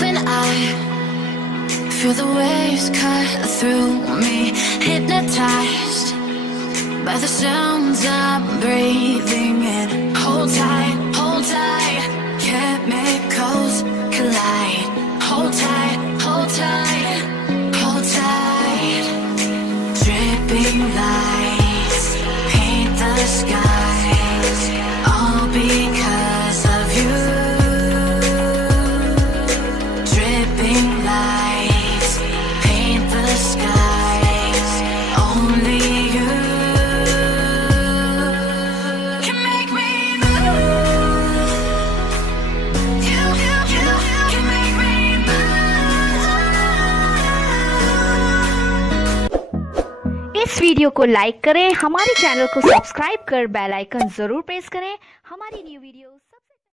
open eye, feel the waves cut through me, hypnotized by the sounds I'm breathing in. Hold tight, chemicals collide. Hold tight, hold tight, hold tight. Dripping lights paint the skies, all because of you. Dripping lights paint the skies, only you can make me move. You can make me move. इस video को like करें, हमारे channel को subscribe कर bell icon जरूर press करें हमारी new videos